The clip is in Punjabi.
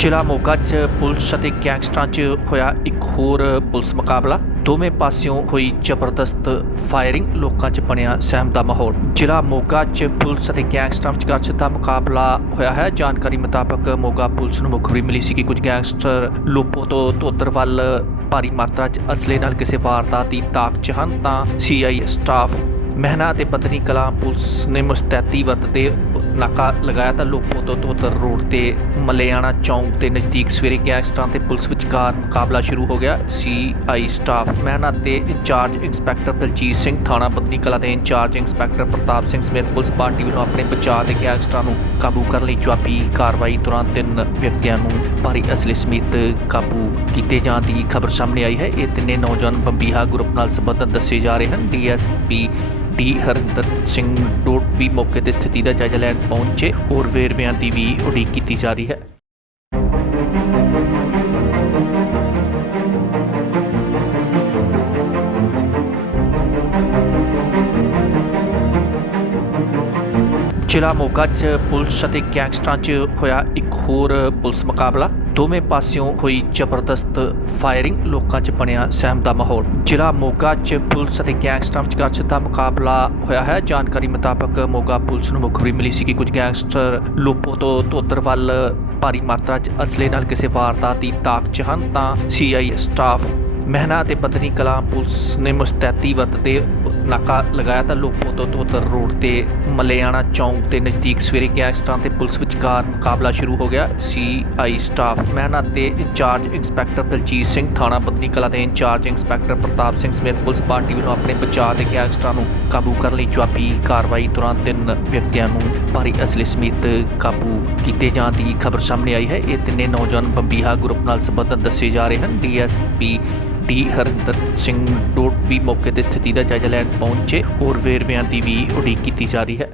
ਜ਼ਿਲ੍ਹਾ ਮੋਗਾ 'ਚ ਪੁਲਿਸ ਅਤੇ ਗੈਂਗਸਟਰਾਂ 'ਚ ਹੋਇਆ ਇੱਕ ਹੋਰ ਪੁਲਿਸ ਮੁਕਾਬਲਾ। ਦੋਵੇਂ ਪਾਸਿਓਂ ਹੋਈ ਜ਼ਬਰਦਸਤ ਫਾਇਰਿੰਗ ਲੋਕਾਂ 'ਚ ਬਣਿਆ ਸਹਿਮ ਦਾ ਮਾਹੌਲ। ਜ਼ਿਲ੍ਹਾ ਮੋਗਾ 'ਚ ਪੁਲਿਸ ਅਤੇ ਗੈਂਗਸਟਰਾਂ ਵਿਚਕਾਰ ਸਿੱਧਾ ਮੁਕਾਬਲਾ ਹੋਇਆ ਹੈ। ਜਾਣਕਾਰੀ ਮੁਤਾਬਕ ਮੋਗਾ ਪੁਲਿਸ ਨੂੰ ਮੁਖਬਰੀ ਮਿਲੀ ਸੀ ਕਿ ਕੁਝ ਗੈਂਗਸਟਰ ਲੋਪੋ ਤੋਂ ਧੋਤਰ ਵੱਲ ਭਾਰੀ ਮਾਤਰਾ 'ਚ ਅਸਲੇ ਨਾਲ ਕਿਸੇ ਵਾਰਦਾਤ ਦੀ ਤਾਕ 'ਚ ਹਨ, ਤਾਂ ਸੀਆਈ ਸਟਾਫ ਮਹਿਨਾ ਅਤੇ ਬੰਦਨੀ ਕਲਾਂ ਪੁਲਿਸ ਨੇ ਮੁਸਤੈਦੀ ਵਰਤਦੇ ਨਾਕਾ ਲਗਾਇਆ ਤਾਂ ਲੋਪੋ ਤੋਂ ਧੋਤਰ ਰੋਡ ਤੇ ਮਲਿਆਣਾ ਚੌਂਕ ਦੇ ਨਜ਼ਦੀਕ ਸਵੇਰੇ ਗੈਂਗਸਟਰਾਂ ਤੇ ਪੁਲਿਸ ਵਿਚਕਾਰ ਮੁਕਾਬਲਾ ਸ਼ੁਰੂ ਹੋ ਗਿਆ। ਸੀਆਈ ਸਟਾਫ ਮਹਿਨਾ ਤੇ ਇੰਚਾਰਜ ਇੰਸਪੈਕਟਰ ਦਲਜੀਤ ਸਿੰਘ, ਥਾਣਾ ਬੰਦਨੀ ਕਲਾਂ ਦੇ ਇੰਚਾਰਜ ਇੰਸਪੈਕਟਰ ਪ੍ਰਤਾਪ ਸਿੰਘ ਸਮੇਤ ਪੁਲਿਸ ਪਾਰਟੀ ਵੱਲੋਂ ਆਪਣੇ ਬਚਾਅ ਤੇ ਗੈਂਗਸਟਰਾਂ ਨੂੰ ਕਾਬੂ ਕਰਨ ਲਈ ਜਵਾਬੀ ਕਾਰਵਾਈ ਦੌਰਾਨ ਤਿੰਨ ਵਿਅਕਤੀਆਂ ਨੂੰ ਭਾਰੀ ਅਸਲੇ ਸਮੇਤ ਕਾਬੂ ਕੀਤੇ ਜਾਣ ਦੀ ਖਬਰ ਸਾਹਮਣੇ ਆਈ ਹੈ। ਇਹ ਤਿੰਨੇ ਨੌਜਵਾਨ ਬੰਬੀਹਾ ਗਰੁੱਪ ਨਾਲ ਸੰਬੰਧਤ ਦੱਸੇ ਜਾ ਰਹੇ ਹਨ। ਡੀਐਸਪੀ ਡੀ ਹਰਿੰਦਰ ਸਿੰਘ ਡੋਟ ਵੀ ਮੌਕੇ ਤੇ ਸਥਿਤੀ ਦਾ ਜਾਇਜ਼ਾ ਲੈਣ ਪਹੁੰਚੇ। ਹੋਰ ਵੇਰਵਿਆਂ ਦੀ ਵੀ ਉਡੀਕ ਕੀਤੀ ਜਾ ਰਹੀ ਹੈ। ਜ਼ਿਲ੍ਹਾ ਮੋਗਾ 'ਚ ਪੁਲਿਸ ਅਤੇ ਗੈਂਗਸਟਰਾਂ 'ਚ ਹੋਇਆ ਇੱਕ ਹੋਰ ਪੁਲਿਸ ਮੁਕਾਬਲਾ। ਦੋਵੇਂ ਪਾਸਿਓਂ ਹੋਈ ਜ਼ਬਰਦਸਤ ਫਾਇਰਿੰਗ ਲੋਕਾਂ 'ਚ ਬਣਿਆ ਸਹਿਮ ਦਾ ਮਾਹੌਲ। ਜ਼ਿਲ੍ਹਾ ਮੋਗਾ 'ਚ ਪੁਲਿਸ ਅਤੇ ਗੈਂਗਸਟਰਾਂ ਵਿਚਕਾਰ ਸਿੱਧਾ ਮੁਕਾਬਲਾ ਹੋਇਆ ਹੈ। ਜਾਣਕਾਰੀ ਮੁਤਾਬਕ ਮੋਗਾ ਪੁਲਿਸ ਨੂੰ ਮੁਖਬਰੀ ਮਿਲੀ ਸੀ ਕਿ ਕੁਝ ਗੈਂਗਸਟਰ ਲੋਪੋ ਤੋਂ ਧੋਤਰ ਵੱਲ ਭਾਰੀ ਮਾਤਰਾ 'ਚ ਅਸਲੇ ਨਾਲ ਕਿਸੇ ਵਾਰਦਾਤ ਦੀ ਤਾਕ 'ਚ ਹਨ, ਤਾਂ ਸੀਆਈ ਸਟਾਫ ਮਹਿਨਾ ਅਤੇ ਪਤਨੀ ਕਲਾਂ ਪੁਲਿਸ ਨੇ ਮੁਸਤੈਦੀ ਵਰਤਦੇ ਨਾਕਾ ਲਗਾਇਆ ਤਾਂ ਲੋਪੋ ਤੋਂ ਧੋਤਰ ਰੋਡ ਤੇ ਮਲਿਆਣਾ ਚੌਂਕ ਦੇ ਨਜ਼ਦੀਕ ਸਵੇਰੇ ਗੈਂਗਸਟਰਾਂ ਤੇ ਪੁਲਿਸ ਵਿਚਕਾਰ ਮੁਕਾਬਲਾ ਸ਼ੁਰੂ ਹੋ ਗਿਆ। ਸੀਆਈ ਸਟਾਫ ਮਹਿਨਾ ਤੇ ਇੰਚਾਰਜ ਇੰਸਪੈਕਟਰ ਦਲਜੀਤ ਸਿੰਘ, ਥਾਣਾ ਪਤਨੀ ਕਲਾ ਦੇ ਇੰਚਾਰਜ ਇੰਸਪੈਕਟਰ ਪ੍ਰਤਾਪ ਸਿੰਘ ਸਮੇਤ ਪੁਲਿਸ ਪਾਰਟੀ ਵੱਲੋਂ ਆਪਣੇ ਬਚਾਅ ਤੇ ਗੈਂਗਸਟਰਾਂ ਨੂੰ ਕਾਬੂ ਕਰਨ ਲਈ ਜਵਾਬੀ ਕਾਰਵਾਈ ਦੌਰਾਨ ਤਿੰਨ ਵਿਅਕਤੀਆਂ ਨੂੰ ਭਾਰੀ ਅਸਲੇ ਸਮੇਤ ਕਾਬੂ ਕੀਤੇ ਜਾਣ ਦੀ ਖਬਰ ਸਾਹਮਣੇ ਆਈ ਹੈ। ਇਹ ਤਿੰਨੇ ਨੌਜਵਾਨ ਬੰਬੀਹਾ ਗਰੁੱਪ ਨਾਲ ਸੰਬੰਧਤ ਦੱਸੇ ਜਾ ਰਹੇ ਹਨ। ਡੀਐਸਪੀ ਡੀ ਹਰਿੰਦਰ ਸਿੰਘ ਡੋਟ ਵੀ ਮੌਕੇ ਤੇ ਸਥਿਤੀ ਦਾ ਜਾਇਜ਼ਾ ਲੈਣ ਪਹੁੰਚੇ। ਹੋਰ ਵੇਰਵਿਆਂ ਦੀ ਵੀ ਉਡੀਕ ਕੀਤੀ ਜਾ ਰਹੀ ਹੈ।